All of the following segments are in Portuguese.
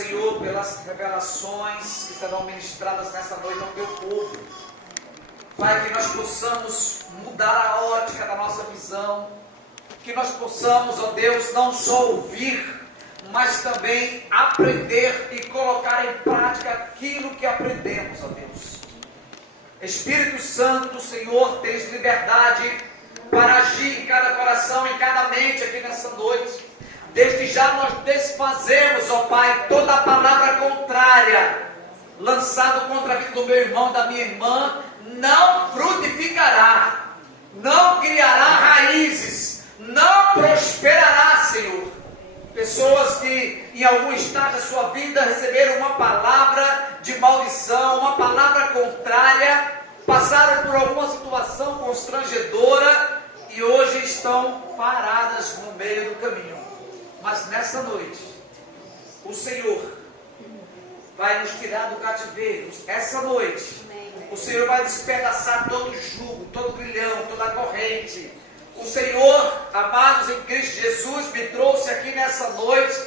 Senhor, pelas revelações que serão ministradas nessa noite ao teu povo. Pai, que nós possamos mudar a ótica da nossa visão, que nós possamos, ó Deus, não só ouvir, mas também aprender e colocar em prática aquilo que aprendemos, ó Deus. Espírito Santo, Senhor, tens liberdade para agir em cada coração, em cada mente aqui nessa noite. Desde já nós desfazemos, ó Pai, toda a palavra contrária, lançado contra a vida do meu irmão, da minha irmã, não frutificará, não criará raízes, não prosperará, Senhor. Pessoas que em algum estágio da sua vida receberam uma palavra de maldição, uma palavra contrária, passaram por alguma situação constrangedora e hoje estão paradas no meio do caminho. Mas nessa noite, o Senhor vai nos tirar do cativeiro. Essa noite, o Senhor vai despedaçar todo jugo, todo grilhão, toda corrente. O Senhor, amados em Cristo Jesus, me trouxe aqui nessa noite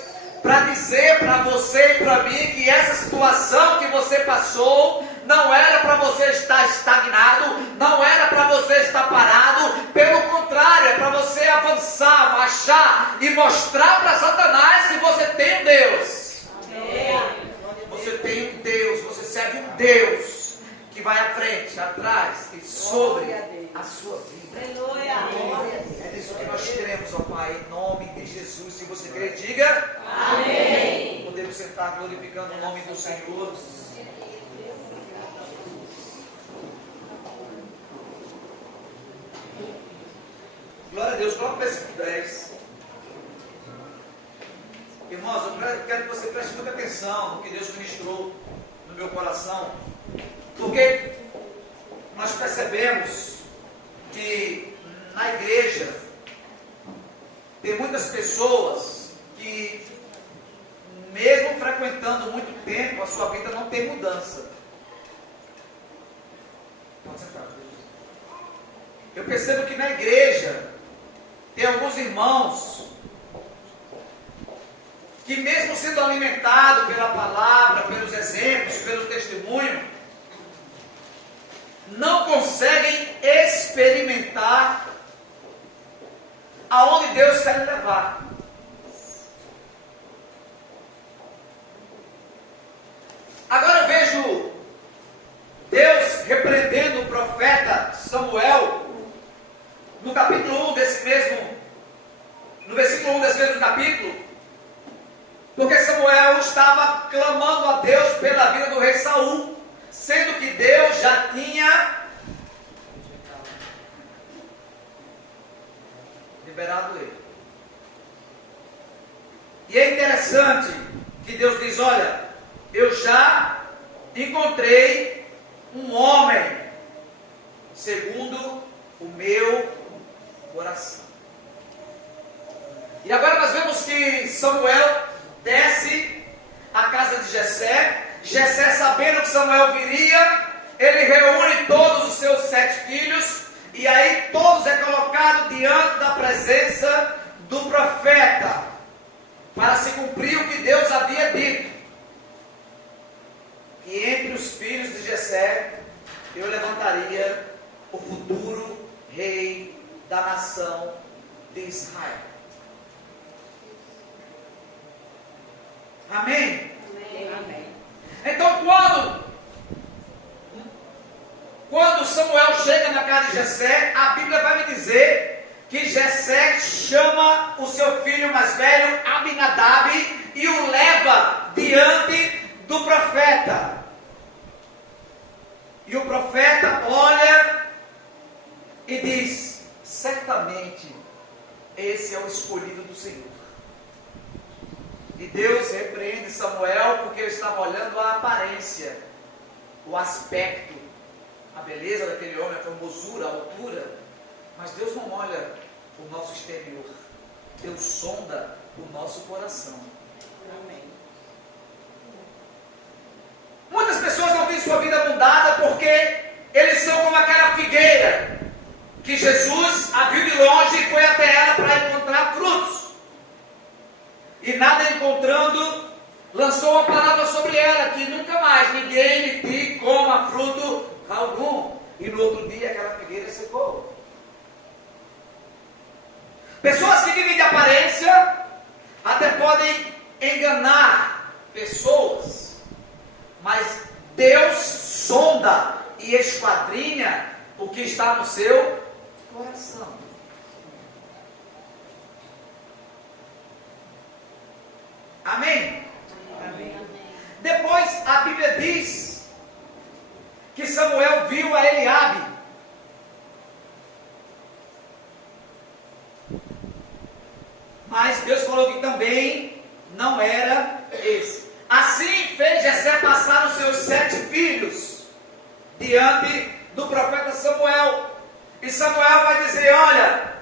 para dizer para você e para mim que essa situação que você passou não era para você estar estagnado, não era para você estar parado, pelo contrário, é para você avançar, marchar e mostrar para Satanás que você tem um Deus. Amém. Você tem um Deus, você serve um Deus que vai à frente, atrás e sobre a sua vida. É isso que nós queremos, ó Pai, em nome de Jesus. Se você quer, diga amém. Podemos sentar glorificando o nome do Senhor. Glória a Deus. Coloca o versículo 10. Irmãos, eu quero que você preste muita atenção no que Deus ministrou no meu coração, porque nós percebemos que na igreja tem muitas pessoas que, mesmo frequentando muito tempo, a sua vida não tem mudança. Pode sentar. Eu percebo que na igreja tem alguns irmãos que, mesmo sendo alimentados pela palavra, pelos exemplos, pelo testemunho, não conseguem experimentar aonde Deus quer levar. Agora eu vejo Deus repreendendo o profeta Samuel no capítulo 1 desse mesmo, no versículo 1 desse mesmo capítulo, porque Samuel estava clamando a Deus pela vida do rei Saul, sendo que Deus já tinha liberado ele. E é interessante que Deus diz: olha, eu já encontrei um homem segundo o meu coração. E agora nós vemos que Samuel desce à casa de Jessé. Jessé, sabendo que Samuel viria, ele reúne todos os seus 7 filhos, e aí todos é colocado diante da presença do profeta, para se cumprir o que Deus havia dito, que entre os filhos de Jessé eu levantaria o futuro rei da nação de Israel. Amém? Amém. Então, quando Samuel chega na casa de Jessé, a Bíblia vai me dizer que Jessé chama o seu filho mais velho, Abinadab, e o leva diante do profeta. E o profeta olha e diz: certamente esse é o escolhido do Senhor. E Deus repreende Samuel porque ele estava olhando a aparência, o aspecto, a beleza daquele homem, a formosura, a altura. Mas Deus não olha o nosso exterior. Deus sonda o nosso coração. Amém. Muitas pessoas não têm sua vida mudada porque eles são como aquela figueira que Jesus a viu de longe e foi até ela para encontrar frutos. E nada encontrando, lançou uma palavra sobre ela, que nunca mais ninguém de ti coma fruto algum. E no outro dia aquela figueira secou. Pessoas que vivem de aparência até podem enganar pessoas, mas Deus sonda e esquadrinha o que está no seu coração. Amém? Amém. Depois a Bíblia diz que Samuel viu a Eliabe. Mas Deus falou que também não era esse. Assim fez Jessé passar os seus 7 filhos diante do profeta Samuel. E Samuel vai dizer: olha,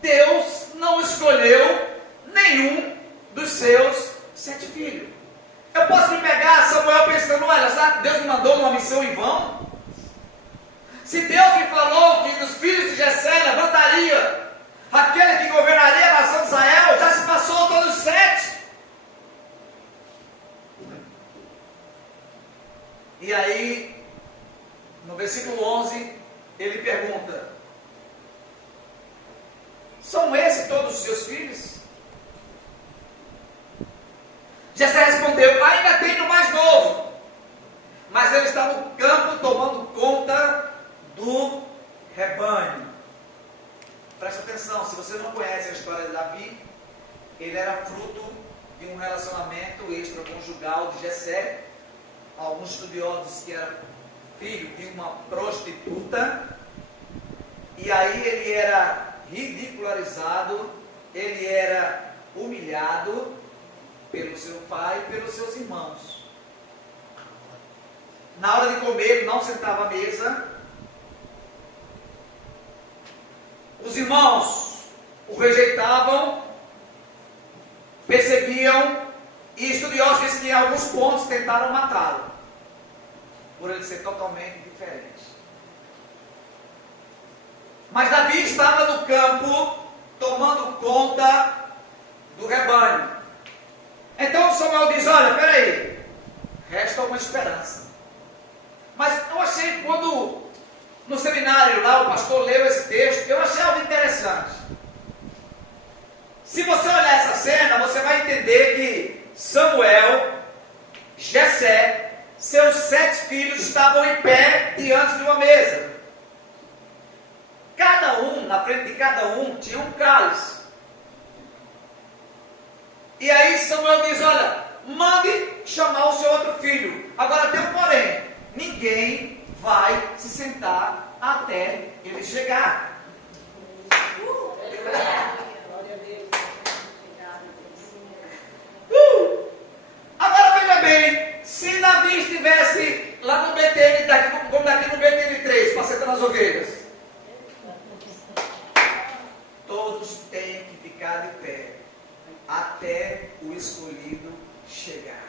Deus não escolheu nenhum dos seus 7 filhos. Eu posso me pegar Samuel pensando: olha, sabe que Deus me mandou numa missão em vão? Se Deus me falou que dos filhos de Jessé levantaria aquele que governaria a nação de Israel, já se passou todos os 7. E aí, no versículo 11, ele pergunta: são esses todos os seus filhos? Jessé respondeu: ainda tenho mais novo, mas ele está no campo tomando conta do rebanho. Presta atenção, se você não conhece a história de Davi, ele era fruto de um relacionamento extraconjugal de Jessé. Alguns estudiosos dizem que era filho de uma prostituta, e aí ele era ridicularizado, ele era humilhado pelo seu pai e pelos seus irmãos. Na hora de comer, ele não sentava à mesa. Os irmãos o rejeitavam, perseguiam, e estudiosos dizem que em alguns pontos tentaram matá-lo, por ele ser totalmente diferente. Mas Davi estava no campo, tomando conta do rebanho. Então Samuel diz: olha, peraí, resta uma esperança. Mas eu achei, quando no seminário lá o pastor leu esse texto, eu achei algo interessante. Se você olhar essa cena, você vai entender que Samuel, Jessé, seus 7 filhos estavam em pé diante de uma mesa. Cada um, na frente de cada um, tinha um cálice. E aí Samuel diz: olha, mande chamar o seu outro filho. Agora tem um porém: ninguém vai se sentar até ele chegar. Agora veja bem, se Davi estivesse lá no BTN, como daqui no BTN 3, passando as ovelhas, todos têm que ficar de pé até o escolhido chegar.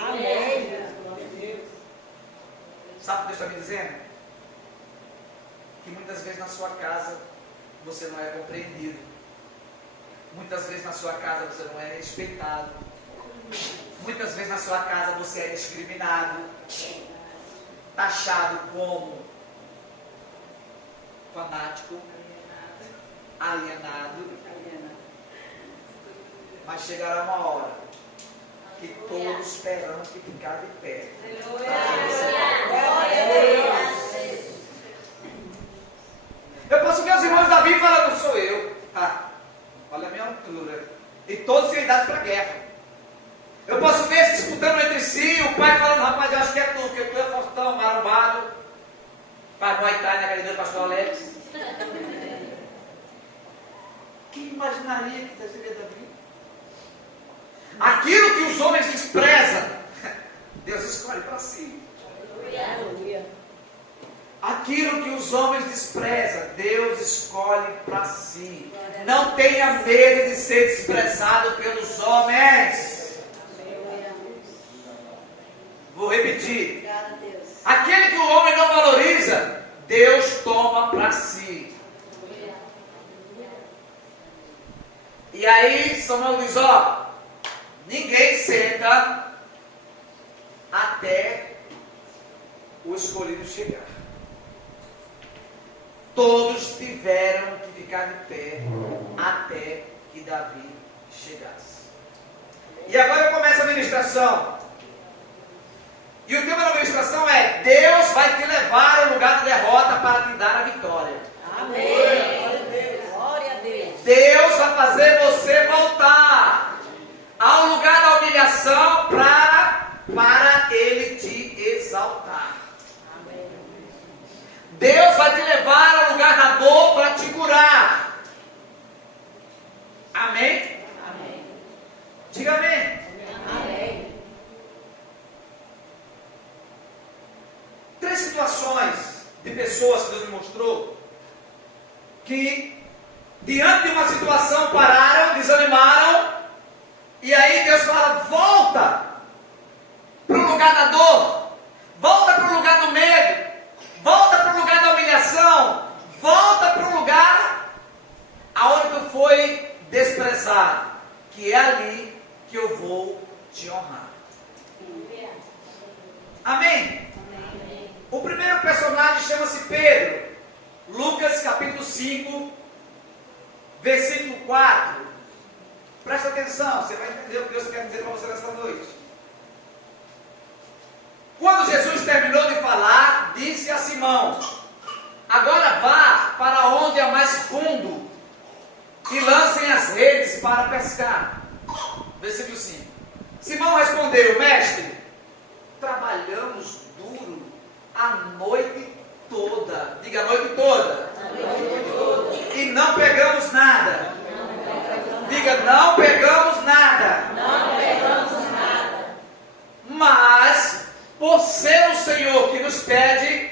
Amém. Sabe o que Deus está me dizendo? Que muitas vezes na sua casa você não é compreendido. Muitas vezes na sua casa você não é respeitado. Muitas vezes na sua casa você é discriminado, taxado como fanático, alienado. Mas chegará uma hora que todos terão que ficar de pé. Eu posso ver os irmãos de Davi falando: sou eu. Olha a minha altura. E todos têm idade para a guerra. Eu posso ver eles disputando entre si, o pai falando: rapaz, eu acho que é tu, porque tu é fortão, marombado. Faz Muay Thai na academia do pastor Alex. Quem imaginaria que seria Davi? Aquilo que os homens desprezam, Deus escolhe para si. Aquilo que os homens desprezam, Deus escolhe para si. Não tenha medo de ser desprezado pelos homens. Vou repetir. Aquele que o homem não valoriza, Deus toma para si. E aí Samuel diz: ó, ninguém senta escolhido chegar. Todos tiveram que ficar de pé até que Davi chegasse. E agora começa a ministração. E o tema da ministração é: Deus vai te levar ao lugar da derrota para te dar a vitória. Amém. Glória a Deus. Deus vai fazer você voltar ao lugar da humilhação para Ele te exaltar. Amém. Deus vai te levar ao lugar da dor para te curar. Amém? Amém. Diga amém. Amém. 3 situações de pessoas que Deus me mostrou que diante de uma situação pararam, desanimaram, e aí Deus fala: volta para o lugar da dor, volta para o lugar do medo, volta para o lugar da humilhação, volta para o lugar aonde tu foi desprezado, que é ali que eu vou te honrar. Amém? O primeiro personagem chama-se Pedro. Lucas capítulo 5, versículo 4. Presta atenção, você vai entender o que Deus quer dizer para você nesta noite. Quando Jesus terminou de falar, disse a Simão: agora vá para onde é mais fundo e lancem as redes para pescar. Versículo 5. Simão respondeu: mestre, trabalhamos duro a noite toda. Diga: a noite toda. E não pegamos nada. Diga: não pegamos nada. Não pegamos nada. Mas, por ser o Senhor que nos pede,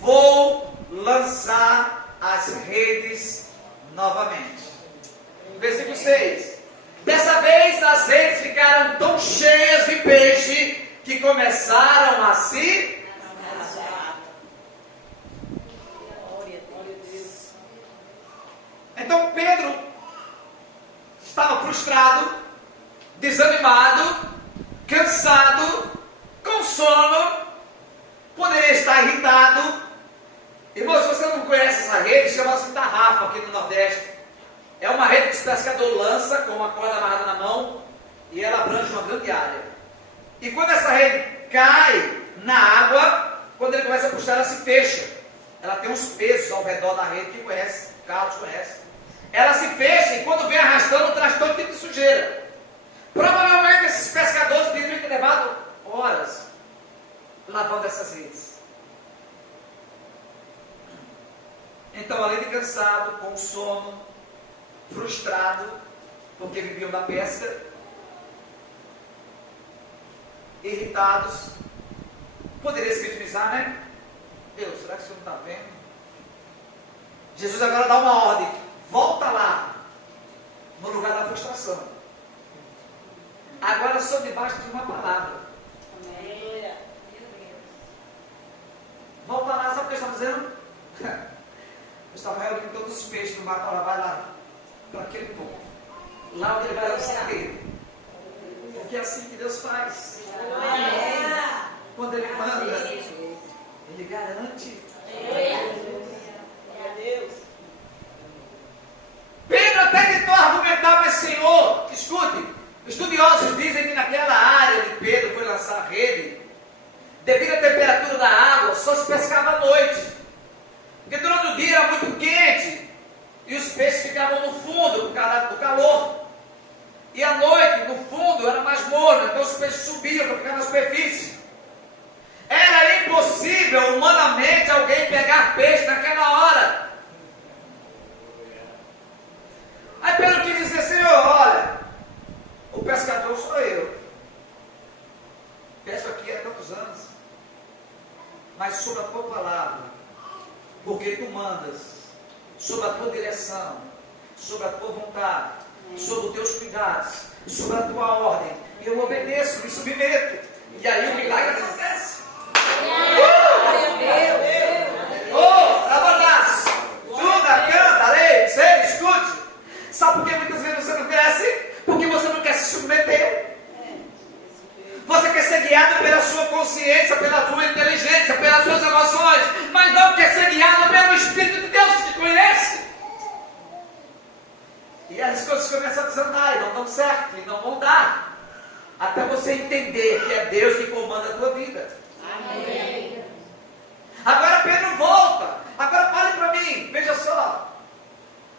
vou lançar as redes novamente. Versículo 6. Dessa vez as redes ficaram tão cheias de peixe que começaram a se... Então Pedro estava frustrado, desanimado, cansado, com sono, poderia estar irritado. Irmão, se você não conhece essa rede, chama-se tarrafa aqui no Nordeste. É uma rede que o pescador lança com uma corda amarrada na mão e ela abrange uma grande área. E quando essa rede cai na água, quando ele começa a puxar, ela se fecha. Ela tem uns pesos ao redor da rede, quem conhece, Carlos conhece. Ela se fecha e quando vem arrastando, traz todo tipo de sujeira. Provavelmente esses pescadores teriam que levado horas lavando essas redes. Então, além de cansado, com sono, frustrado, porque viviam da pesca, irritados, poderia se vitimizar, né? Deus, será que o senhor não está vendo? Jesus agora dá uma ordem: volta lá, no lugar da frustração. Agora sou debaixo de uma palavra. Volta lá, sabe o que eu estava dizendo? Eu estava reunindo todos os peixes no mar, agora vai lá, para aquele ponto. Lá onde ele vai lançar a rede. Porque é assim que Deus faz. Quando Ele manda, Ele garante. Pedro até tentou argumentar, mas Senhor, escute, estudiosos dizem que naquela área onde Pedro foi lançar a rede, devido à temperatura da água, só se pescava à noite. Porque durante o dia era muito quente e os peixes ficavam no fundo por causa do calor. E à noite, no fundo, era mais morno, então os peixes subiam para ficar na superfície. Era impossível, humanamente, alguém pegar peixe naquela hora. Aí Pedro quis dizer: Senhor, olha, o pescador sou eu. Pesco aqui há tantos anos. Mas sobre a tua palavra, porque tu mandas, sobre a tua direção, sobre a tua vontade, sobre os teus cuidados, sobre a tua ordem, e eu obedeço, me submeto. E aí o milagre acontece. Oh, trabalhaço, tudo, canta, lei, você escute. Sabe por que muitas vezes você não cresce? Porque você não quer se submeter. Você quer ser guiado guiado pela sua consciência, pela sua inteligência, pelas suas emoções, mas não quer ser guiado pelo Espírito de Deus que te conhece. E as coisas começam a desandar e não dão certo, e não vão dar, até você entender que é Deus que comanda a tua vida. Amém. Agora Pedro volta. Agora olhe para mim, veja só.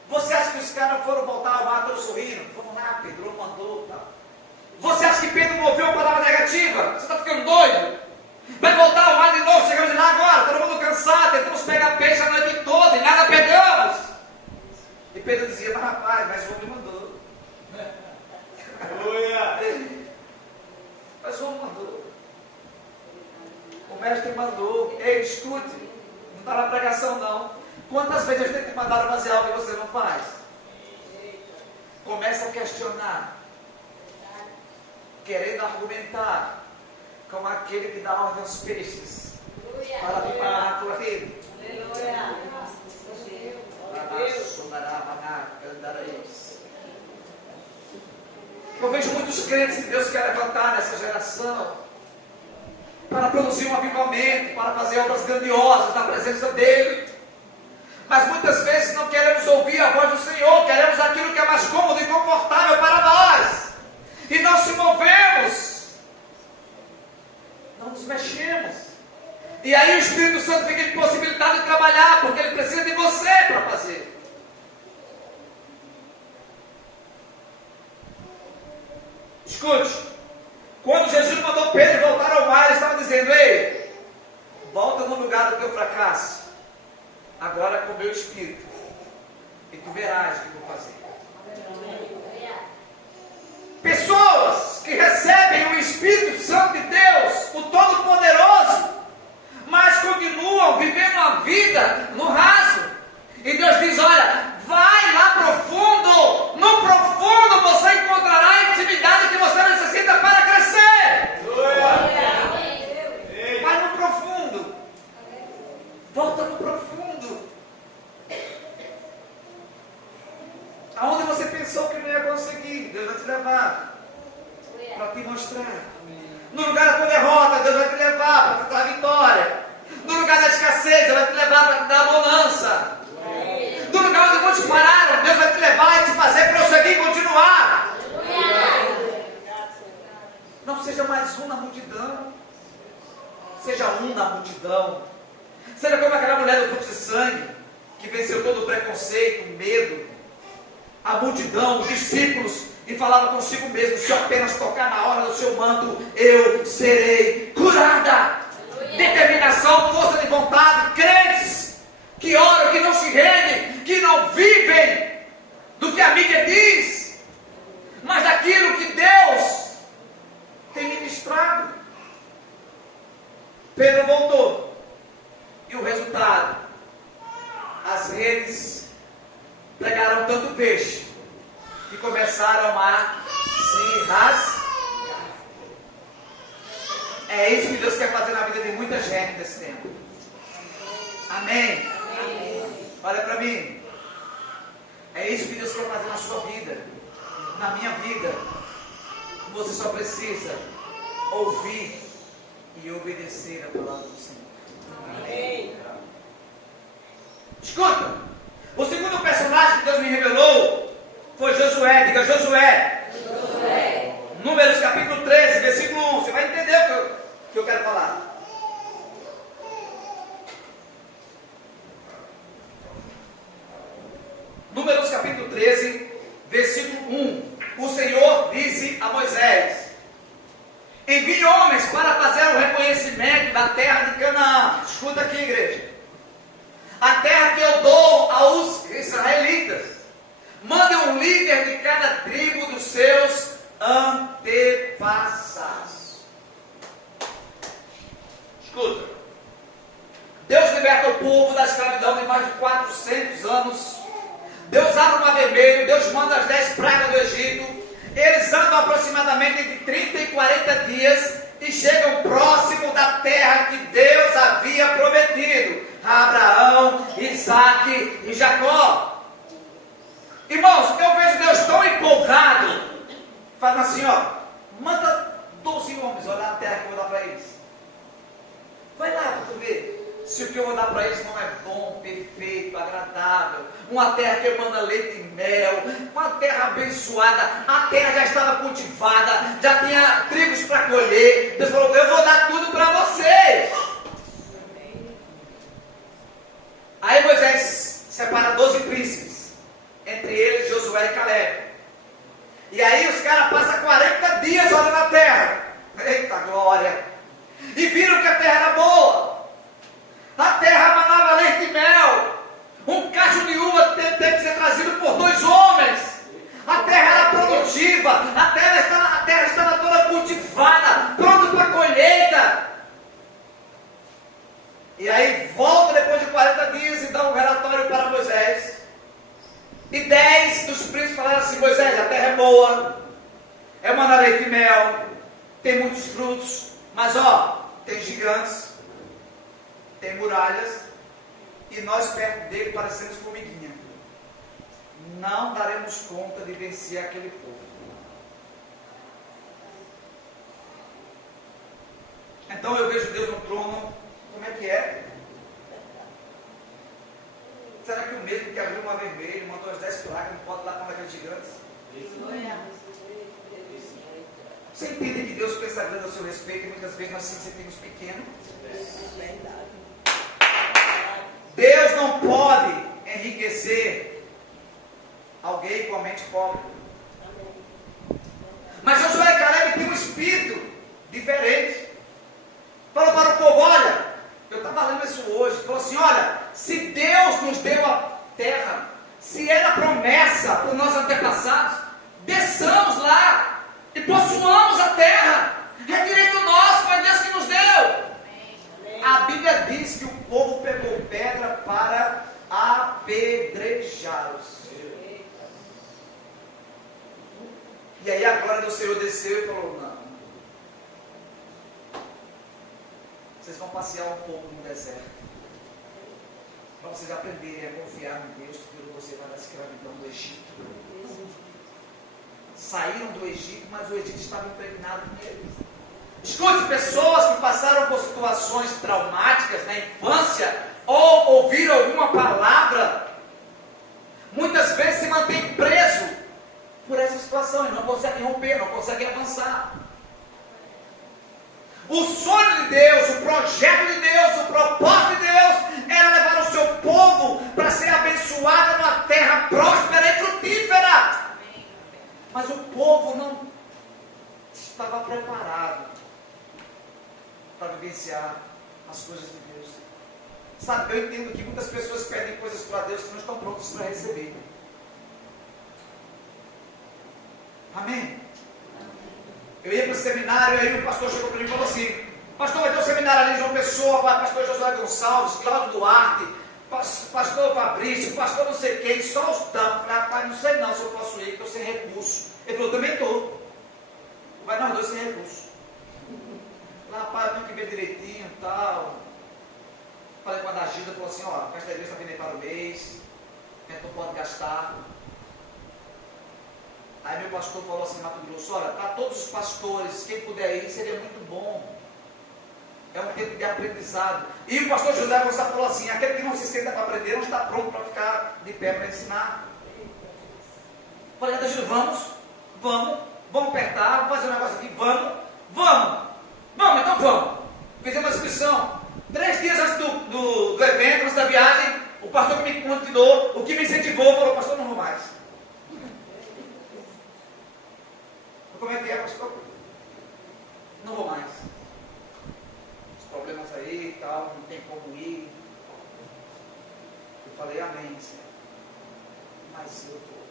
Você acha que os caras foram voltar ao mar todos sorrindo? Vamos lá, Pedro mandou, tá? Você acha que Pedro não ouviu uma palavra negativa? Você está ficando doido? Vai voltar ao mar de novo, chegamos de lá agora, todo mundo cansado, tentamos pegar peixe a noite toda e nada pegamos. E Pedro dizia, mas rapaz, mas o homem mandou. Mas o homem mandou. O mestre mandou. Ei, escute, não está na pregação não. Quantas vezes a gente te mandaram fazer algo que você não faz? Começa a questionar, querendo argumentar, como aquele que dá ordem aos peixes, para vir parar na tua rede. Eu vejo muitos crentes que Deus quer levantar nessa geração, para produzir um avivamento, para fazer obras grandiosas na presença dEle. Mas muitas vezes não queremos ouvir a voz do Senhor, queremos aquilo que é mais cômodo e confortável para nós. E nós se movemos, não nos mexemos. E aí o Espírito Santo fica impossibilitado de trabalhar, porque ele precisa de você para fazer. Escute, quando Jesus mandou Pedro voltar ao mar, ele estava dizendo, ei, volta no lugar do teu fracasso, agora com o meu Espírito, e tu verás o que vou fazer. Pessoas que recebem o Espírito Santo de Deus, o Todo-Poderoso, mas continuam vivendo a vida no raso. E Deus diz, olha, vai lá profundo, no profundo você encontrará a intimidade que você necessita para crescer. Vai no profundo, volta no profundo, aonde você pensou que não ia conseguir, Deus vai te levar para te mostrar. No lugar da tua derrota, Deus vai te levar para te dar a vitória. No lugar da escassez, Deus vai te levar para te dar a bonança. No lugar onde muitos pararam, Deus vai te levar e te fazer prosseguir e continuar. Não seja mais um na multidão, seja um na multidão. Seja como aquela mulher do fluxo de sangue, que venceu todo o preconceito, o medo, a multidão, os discípulos, e falava consigo mesmo, se eu apenas tocar na hora do seu manto, eu serei curada. Determinação, força de vontade, crentes que oram, que não se rendem, que não vivem do que a mídia diz, mas daquilo que Deus tem ministrado. Pedro voltou, e o resultado, as redes pegaram tanto peixe que começaram a se rasgar. É isso que Deus quer fazer na vida de muita gente nesse tempo. Amém? Amém. Olha para mim. É isso que Deus quer fazer na sua vida, na minha vida. Você só precisa ouvir e obedecer a palavra do Senhor. Amém. Escuta, o segundo personagem que Deus me revelou foi Josué. Diga Josué. Josué. Números capítulo 13, versículo 1. Você vai entender o que eu quero falar. Números capítulo 13, versículo 1. O Senhor disse a Moisés: envie homens para fazer o reconhecimento da terra de Canaã. Escuta aqui, igreja. A terra que eu dou aos israelitas. Mande um líder de cada tribo dos seus antepassados. Escuta. Deus liberta o povo da escravidão de mais de 400 anos. Deus abre o mar vermelho. Deus manda as 10 pragas do Egito. Eles andam aproximadamente entre 30 e 40 dias e chegam próximo da terra que Deus havia prometido a Abraão, Isaque e Jacó. Irmãos, eu vejo Deus tão empolgado, falando assim, ó, manda 12 ciúmes, olha a terra que eu vou dar para eles. Vai lá para tu ver se o que eu vou dar para eles não é bom, perfeito, agradável. Uma terra que emana leite e mel, uma terra abençoada. A terra já estava cultivada, já tinha trigos para colher. Deus falou, eu vou dar tudo para vocês. Aí Moisés separa 12 príncipes, entre eles Josué e Caleb. E aí os caras passam 40 dias olhando a terra. Eita glória! E viram que a terra era boa. A terra manava leite e mel. Um cacho de uva teve que ser trazido por 2 homens. A terra era produtiva. A terra estava toda cultivada, pronta para a colheita. E aí volta depois de 40 dias e dá um relatório para Moisés. E 10 dos príncipes falaram assim: Moisés, a terra é boa, é mana leite e mel, tem muitos frutos, mas tem gigantes, tem muralhas, e nós perto dele parecemos formiguinha. Não daremos conta de vencer aquele povo. Então eu vejo Deus no trono. Como é que é? Será que o mesmo que abriu o mar vermelho, mandou as 10 placas, não pode lá com aqueles gigantes? Você entende que Deus pensa grande ao seu respeito e muitas vezes nós nos sentimos pequenos? Deus não pode enriquecer alguém com a mente pobre. Mas Josué e Caleb tinham um espírito diferente. Falou para o povo: olha, eu estava lendo isso hoje. Falou assim: olha, se Deus nos deu a terra, se era promessa para os nossos antepassados, desçamos lá e possuamos a terra. É direito nosso, foi Deus que nos deu. A Bíblia diz que o povo pegou pedra para apedrejá-los. E aí a glória do Senhor desceu e falou: não, vocês vão passear um pouco no deserto, para vocês aprenderem a confiar em Deus que tirou você da escravidão do Egito. Saíram do Egito, mas o Egito estava impregnado neles. Escute, pessoas que passaram por situações traumáticas na infância, ou ouviram alguma palavra, muitas vezes se mantém preso por essa situação e não conseguem romper, não conseguem avançar. O sonho de Deus, o projeto de Deus, o propósito de Deus era levar o seu povo para ser abençoado numa terra próspera e frutífera. Mas o povo não estava preparado para vivenciar as coisas de Deus. Sabe, eu entendo que muitas pessoas pedem coisas para Deus que não estão prontas para receber. Amém? Eu ia para o seminário, aí o pastor chegou para mim e falou assim: pastor, vai ter um seminário ali em João Pessoa, pastor Josué Gonçalves, Cláudio Duarte, pastor Fabrício, pastor não sei quem, só os tampos. Falei: rapaz, não sei não se eu posso ir, estou sem recurso. Ele falou: também estou. Vai nós dois sem recurso. Falei: rapaz, eu tenho que ver direitinho e tal. Falei com a Dagilda, falou assim: ó, a festa da igreja está vindo para o mês, a gente não pode gastar. Aí meu pastor falou assim, Mato Grosso: olha, para todos os pastores, quem puder ir, seria muito bom. É um tempo de aprendizado. E o pastor José Gonçalves falou assim: aquele que não se senta para aprender, não está pronto para ficar de pé para ensinar. Falei: Adagildo, vamos apertar, vamos fazer um negócio aqui, vamos, então vamos. Fizemos a inscrição. 3 dias antes do evento, antes da viagem, o pastor que me convidou, o que me incentivou, falou: pastor, não vou mais. Como é que é, pastor? Não vou mais. Os problemas aí e tal, não tem como ir. Eu falei: amém, Senhor. Mas eu vou.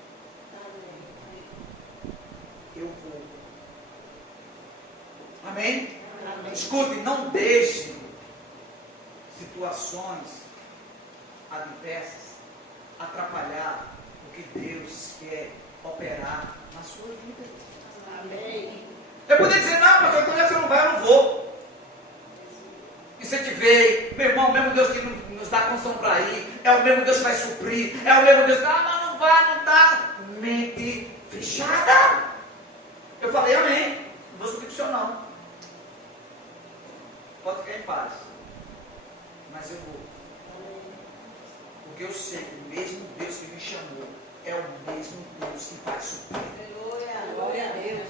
Eu vou. Amém? Amém. Escute, não deixe situações adversas atrapalhar o que Deus quer operar na sua vida. Amém. Eu poderia dizer: não, pastor, quando você não vai, eu não vou. Incentivei, meu irmão, o mesmo Deus que nos dá condição para ir, é o mesmo Deus que vai suprir, é o mesmo Deus que mas não vai, não dá. Mente fechada. Eu falei: amém, não vou suprir para o senhor não. pode ficar em paz. Mas eu vou. Porque eu sei que o mesmo Deus que me chamou é o mesmo Deus que vai suprir. Glória a Deus.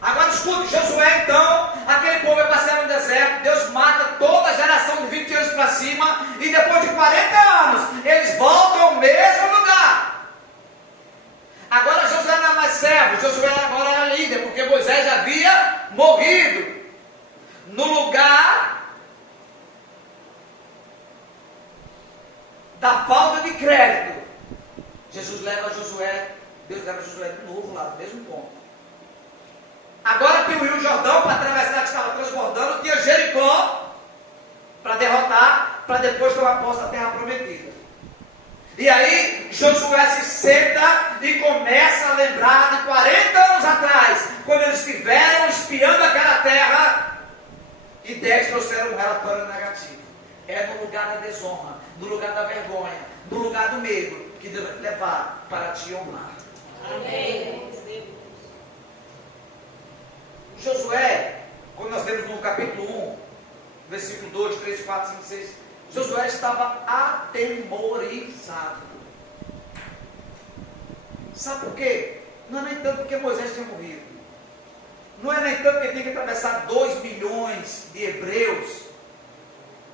Agora escute, Josué então, aquele povo vai passear no deserto, Deus mata toda a geração de 20 anos para cima, e depois de 40 anos, eles voltam ao mesmo lugar. Agora Josué não é mais servo, Josué agora era líder, porque Moisés já havia morrido. No lugar da falta de crédito, Deus leva Josué de novo lá, do mesmo ponto. Agora tem o Rio Jordão para atravessar, que estava transbordando, tinha Jericó para derrotar, para depois tomar posse da terra prometida. E aí Josué se senta e começa a lembrar de 40 anos atrás, quando eles estiveram espiando aquela terra, e 10 trouxeram um relatório negativo. É no lugar da desonra, no lugar da vergonha, no lugar do medo, que Deus vai te levar para te honrar. Amém. Josué, quando nós vemos no capítulo 1, versículo 2, 3, 4, 5, 6, Josué estava atemorizado. Sabe por quê? Não é nem tanto porque Moisés tinha morrido. Não é nem tanto porque tinha que atravessar 2 milhões de hebreus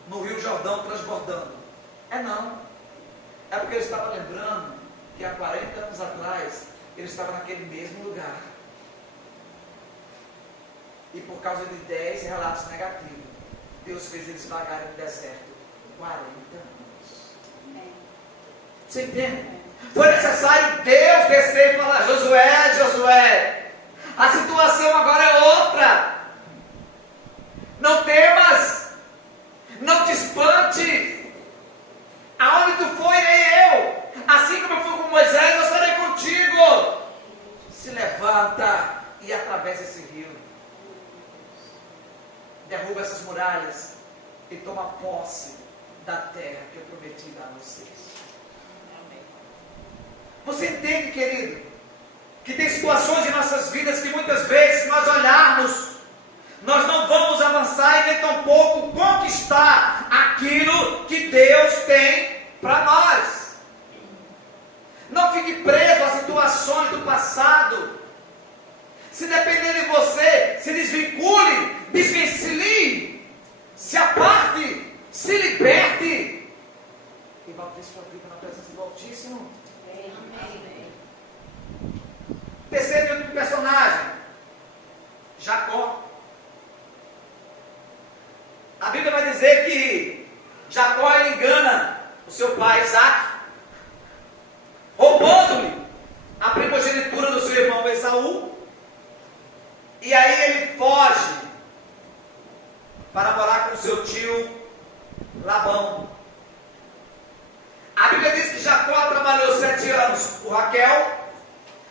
no Rio Jordão transbordando. É não. É porque ele estava lembrando que há 40 anos atrás ele estava naquele mesmo lugar. E por causa de 10 relatos negativos, Deus fez eles vagarem no deserto 40 anos. Você entende? Foi necessário Deus descer e falar: Josué, Josué, a situação agora é outra. Não temas, não te espante. Aonde tu for, irei eu. Assim como eu fui com Moisés, eu estarei contigo. Se levanta e atravessa esse rio. Derruba essas muralhas e toma posse da terra que eu prometi dar a vocês. Você entende, querido, que tem situações em nossas vidas que muitas vezes, se nós olharmos, nós não vamos avançar e nem tampouco conquistar aquilo que Deus tem para nós. Não fique preso a situações do passado. Se depender de você, se desvincule, desvencilhe, se aparte, se liberte e vá ver sua vida na presença do Altíssimo. Amém. Terceiro e último personagem, Jacó. A Bíblia vai dizer que Jacó engana o seu pai Isaac, roubando-lhe a primogenitura do seu irmão Esaú. E aí ele foge para morar com seu tio Labão. A Bíblia diz que Jacó trabalhou 7 anos por Raquel.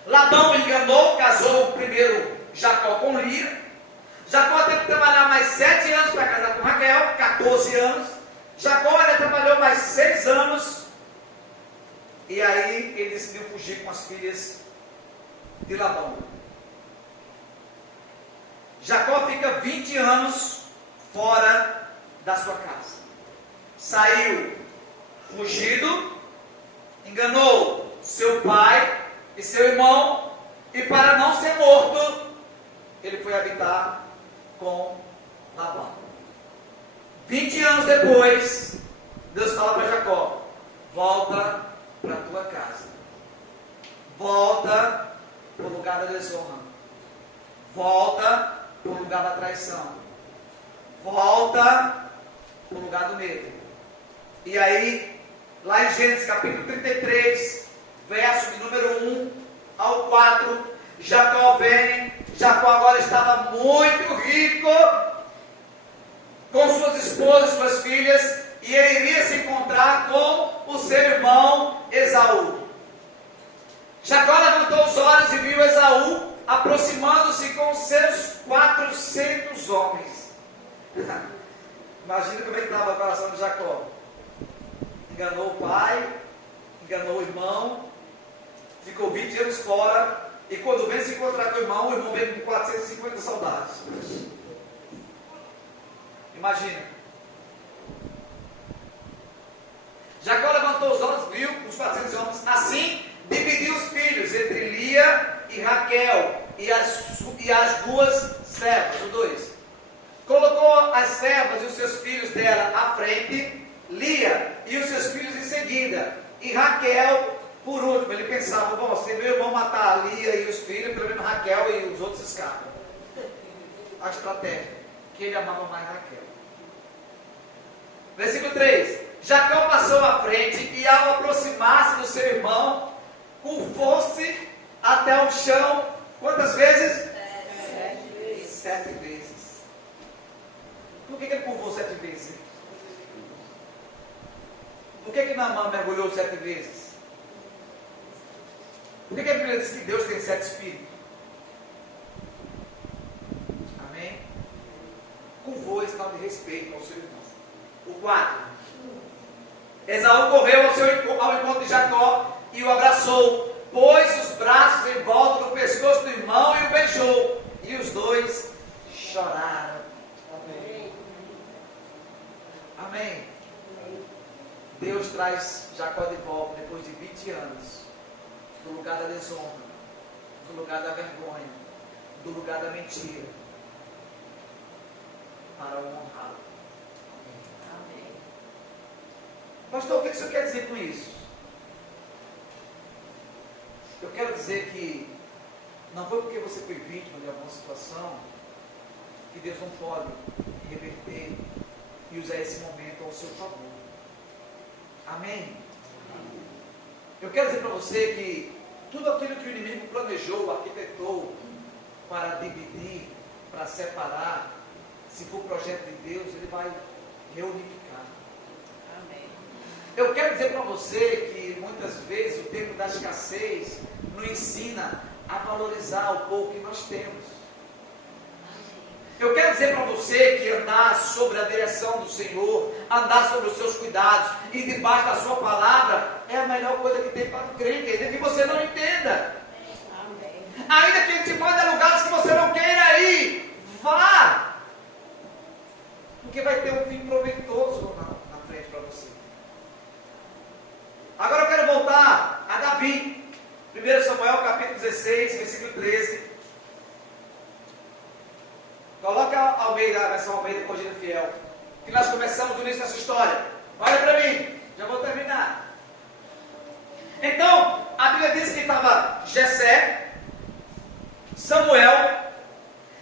Labão enganou, casou primeiro Jacó com Lia. Jacó teve que trabalhar mais 7 anos para casar com Raquel, 14 anos. Jacó ainda trabalhou mais 6 anos. E aí ele decidiu fugir com as filhas de Labão. Jacó fica 20 anos fora da sua casa. Saiu fugido, enganou seu pai e seu irmão, e para não ser morto, ele foi habitar com Labão. 20 anos depois, Deus fala para Jacó: volta para a tua casa, volta para o lugar da desonra, volta para o lugar da traição, volta para o lugar do medo. E aí, lá em Gênesis capítulo 33, verso de número 1 ao 4, Jacó vem. Jacó agora estava muito rico, com suas esposas, suas filhas, e ele iria se encontrar com o seu irmão Esaú. Jacó levantou os olhos e viu Esaú aproximando-se com seus 400 homens. Imagina como é que estava o coração de Jacó. Enganou o pai, enganou o irmão, ficou 20 anos fora, e quando vem se encontrar com o irmão vem com 450 soldados. Imagina. Jacó levantou os olhos, viu os 400 homens. Assim, dividiu os filhos entre Lia e Raquel e as duas servas, os dois. Colocou as servas e os seus filhos dela à frente, Lia e os seus filhos em seguida, e Raquel por último. Ele pensava, bom, se meu irmão matar a Lia e os filhos, pelo menos Raquel e os outros escapam. A estratégia, que ele amava mais Raquel. Versículo 3. Jacó passou à frente e ao aproximar-se do seu irmão, curvou-se até o chão, quantas vezes? 7 vezes. 7 vezes. Por que ele curvou 7 vezes? Por que Naamã mergulhou 7 vezes? Por que a Bíblia diz que Deus tem 7 espíritos? Amém? Curvou esse tal de respeito ao seu irmão. O 4. Esaú correu ao encontro de Jacó e o abraçou, pôs os braços em volta do pescoço do irmão e o beijou. E os dois choraram. Amém. Amém. Deus traz Jacó de volta depois de 20 anos, do lugar da desonra, do lugar da vergonha, do lugar da mentira, para o honrá-lo. Amém. Pastor, o que o senhor quer dizer com isso? Eu quero dizer que não foi porque você foi vítima de alguma situação que Deus não pode reverter e usar esse momento ao seu favor. Amém? Eu quero dizer para você que tudo aquilo que o inimigo planejou, arquitetou para dividir, para separar, se for projeto de Deus, ele vai reunificar. Amém. Eu quero dizer para você que muitas vezes o tempo da escassez nos ensina a valorizar o pouco que nós temos. Eu quero dizer para você que andar sobre a direção do Senhor, andar sobre os seus cuidados e debaixo da sua palavra é a melhor coisa que tem para o crente, ainda que você não entenda. Amém. Ainda que Ele te mande a lugares que você não queira ir, vá, porque vai ter um fim proveitoso na frente para você. Agora eu quero voltar a Davi. 1 Samuel capítulo 16, versículo 13. Coloca a versão Almeida Corrigida Fiel, que nós começamos o início dessa história. Olha para mim, já vou terminar. Então, a Bíblia diz que estava Jessé, Samuel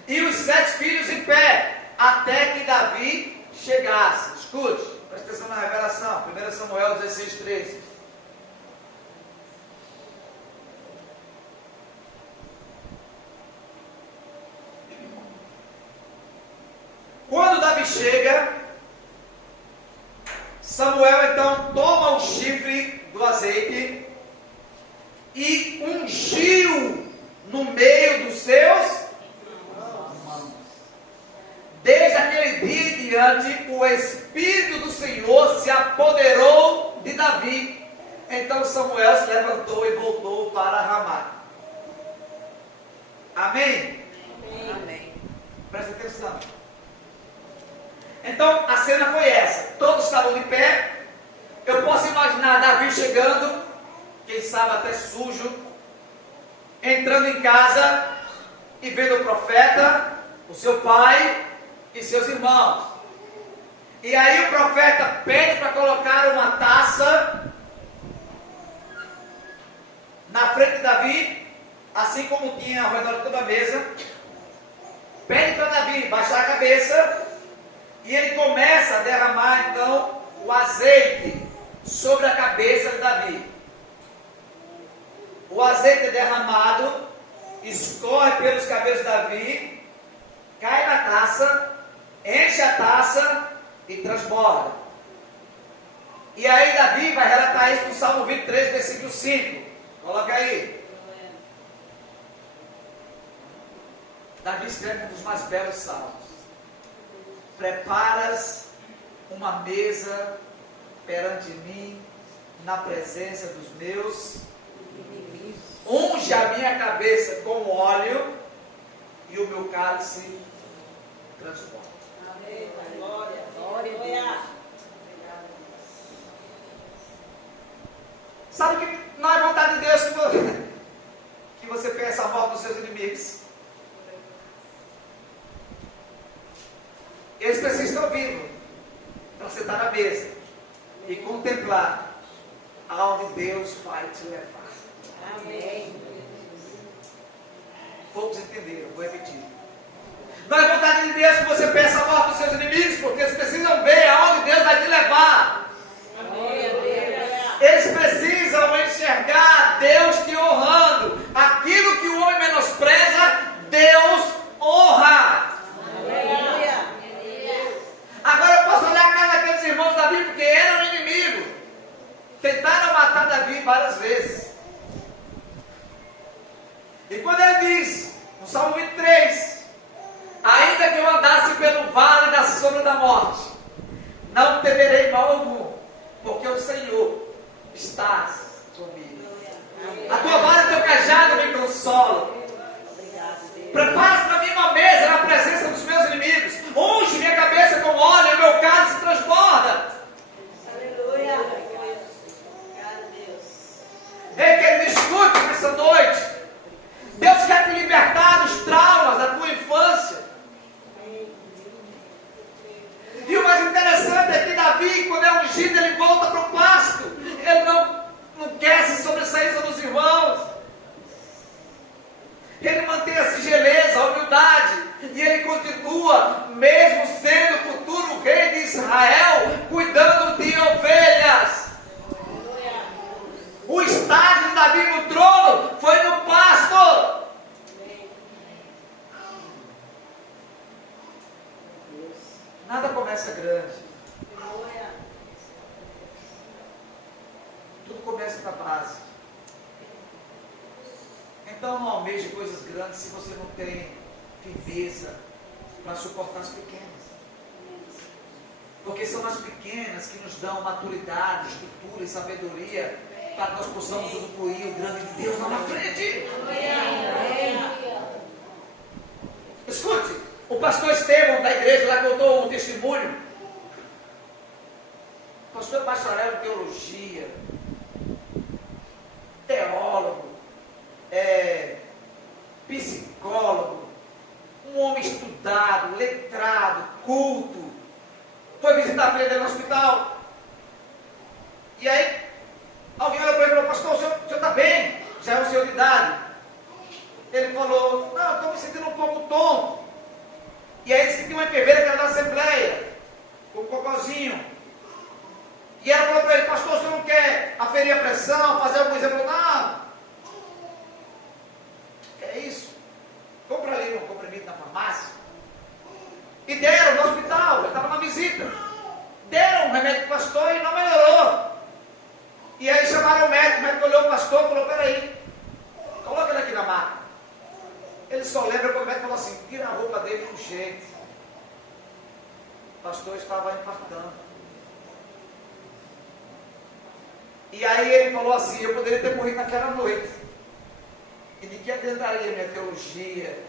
e os 7 filhos em pé, até que Davi chegasse. Escute, presta atenção na revelação. 1 Samuel 16, 13. Quando Davi chega, Samuel então toma o chifre do azeite e ungiu no meio dos seus mãos. Desde aquele dia em diante, o Espírito do Senhor se apoderou de Davi. Então Samuel se levantou e voltou para Ramá. Amém? Amém. Presta atenção. Então a cena foi essa, todos estavam de pé. Eu posso imaginar Davi chegando, quem sabe até sujo, entrando em casa e vendo o profeta, o seu pai e seus irmãos. E aí o profeta pede para colocar uma taça na frente de Davi, assim como tinha ao redor de toda a mesa. Pede para Davi baixar a cabeça. E ele começa a derramar então o azeite sobre a cabeça de Davi. O azeite é derramado, escorre pelos cabelos de Davi, cai na taça, enche a taça e transborda. E aí Davi vai relatar isso no Salmo 23, versículo 5. Coloca aí. Davi escreve um dos mais belos salmos. Preparas uma mesa perante mim, na presença dos meus inimigos. Unge a minha cabeça com óleo e o meu cálice transborda. Amém. Glória. Glória a Deus. Sabe que não é vontade de Deus que você peça a morte dos seus inimigos. Eles precisam estar vivos para sentar na mesa e contemplar aonde Deus vai te levar. Amém. Poucos entenderam, vou repetir. Não é vontade de Deus que você peça a morte dos seus inimigos, porque eles precisam ver aonde Deus vai te levar. Glória a Deus. Eles precisam enxergar Deus te honrando. Aquilo que o homem menospreza, Deus honra. Aleluia. Agora eu posso olhar a cara daqueles irmãos de Davi, porque eram inimigos. Tentaram matar Davi várias vezes. E quando ele diz, no Salmo 23, ainda que eu andasse pelo vale da sombra da morte, não temerei mal algum, porque o Senhor está comigo. A tua vara e teu cajado me consolam. Prepara para mim uma mesa na presença dos meus inimigos. Unge minha cabeça com óleo e o meu cálice transborda. Aleluia. Ei, querido, escute nessa noite. Deus quer te libertar dos traumas da tua infância. E o mais interessante é que Davi, quando é ungido, ele volta para o pasto. Ele não quer se sobressair sobre os irmãos. Ele mantém a singeleza, a humildade. E ele continua, mesmo sendo o futuro rei de Israel, cuidando de ovelhas. O estágio de Davi no trono foi no pasto. Nada começa grande. Tudo começa da base. Então não almeje coisas grandes se você não tem firmeza para suportar as pequenas. Porque são as pequenas que nos dão maturidade, estrutura e sabedoria para que nós possamos usufruir o grande de Deus lá na frente. Escute, o pastor Estevão da igreja lá contou um testemunho. Pastor bacharel em teologia, teólogo, psicólogo, um homem estudado, letrado, culto. Foi visitar a filha dele no hospital. E aí, alguém olhou para ele e falou: pastor, o senhor está bem? Já é um senhor de idade. Ele falou: não, estou me sentindo um pouco tonto. E aí disse que tinha uma enfermeira que era da Assembleia, com um cocôzinho. E ela falou para ele: pastor, o senhor não quer aferir a pressão, fazer alguma coisa? Ele falou: não. Que é isso? Compra ali um comprimido na farmácia. E deram no hospital, ele estava na visita. Deram um remédio para o pastor e não melhorou. E aí chamaram o médico olhou o pastor e falou: peraí, coloca ele aqui na maca. Ele só lembra quando o médico falou assim: tira a roupa dele com jeito. O pastor estava infartando. E aí ele falou assim: eu poderia ter morrido naquela noite. E de que adiantaria minha teologia,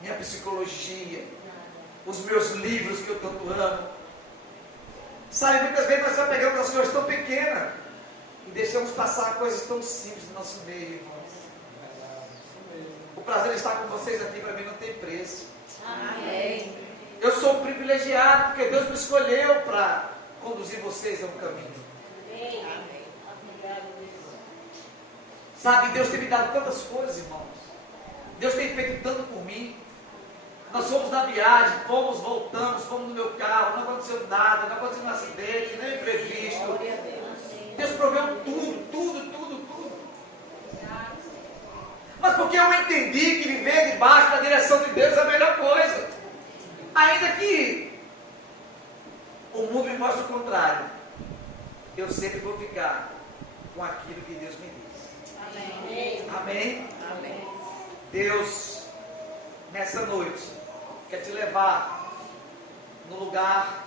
minha psicologia, os meus livros que eu tanto amo. Sabe, muitas vezes nós só pegamos as coisas tão pequenas e deixamos passar coisas tão simples no nosso meio, irmãos. O prazer de estar com vocês aqui para mim não tem preço. Amém. Eu sou um privilegiado porque Deus me escolheu para conduzir vocês a um caminho. Amém. Sabe, Deus tem me dado tantas coisas, irmãos. Deus tem feito tanto por mim. Nós fomos na viagem, fomos, voltamos, fomos no meu carro, não aconteceu nada, não aconteceu um acidente, nem imprevisto. Deus proveu tudo. Mas porque eu entendi que viver debaixo da direção de Deus é a melhor coisa. Ainda que o mundo me mostre o contrário, eu sempre vou ficar com aquilo que Deus me diz. Amém? Amém. Deus, nessa noite, quer te levar no lugar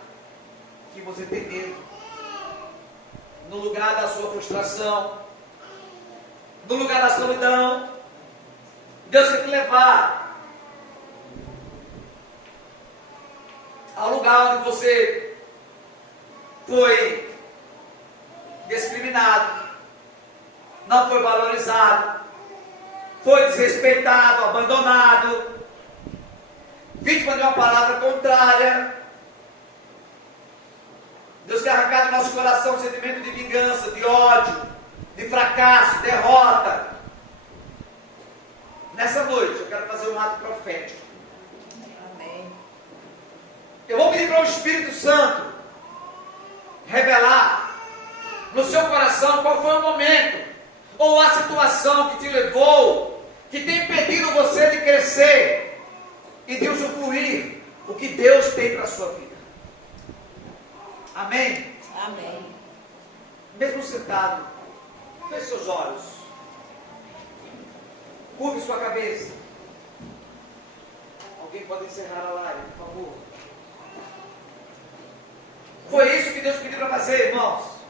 que você tem medo, no lugar da sua frustração, no lugar da solidão. Deus quer te levar ao lugar onde você foi discriminado, não foi valorizado, foi desrespeitado, abandonado, vítima de uma palavra contrária. Deus quer arrancar do nosso coração o sentimento de vingança, de ódio, de fracasso, derrota. Nessa noite eu quero fazer um ato profético. Amém. Eu vou pedir para o Espírito Santo revelar no seu coração qual foi o momento ou a situação que te levou, que tem impedido você de crescer e de usufruir o que Deus tem para a sua vida. Amém? Amém. Mesmo sentado, feche seus olhos, curve sua cabeça. Alguém pode encerrar a live, por favor? Foi isso que Deus pediu para fazer, irmãos.